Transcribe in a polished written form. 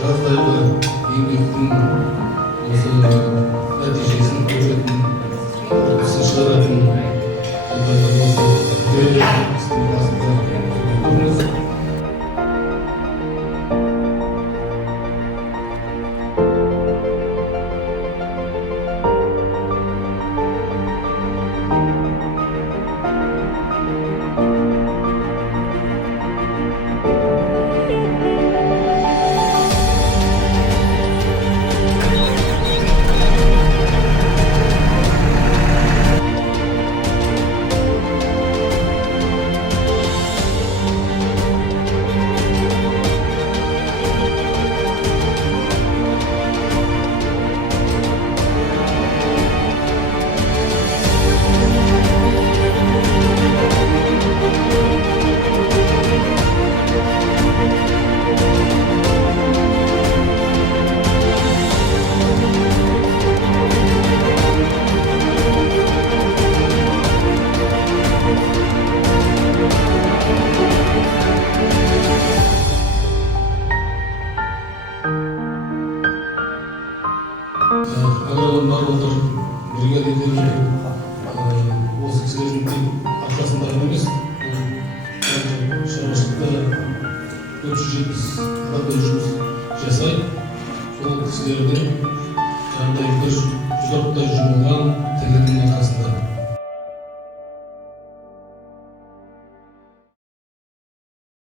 жаздайғы еңбектің осы нәтижесін көретін қорытындысын шығаратын істің басында тұрмыз. Ағайын бар отыр, бригадирлер осы кісілердің арқасында емес, шаруашылықта 470 адамдай жұмыс жасайды. Сол кісілердің жаңағыдай 140-тай жұмылған тірлігінің арқасында.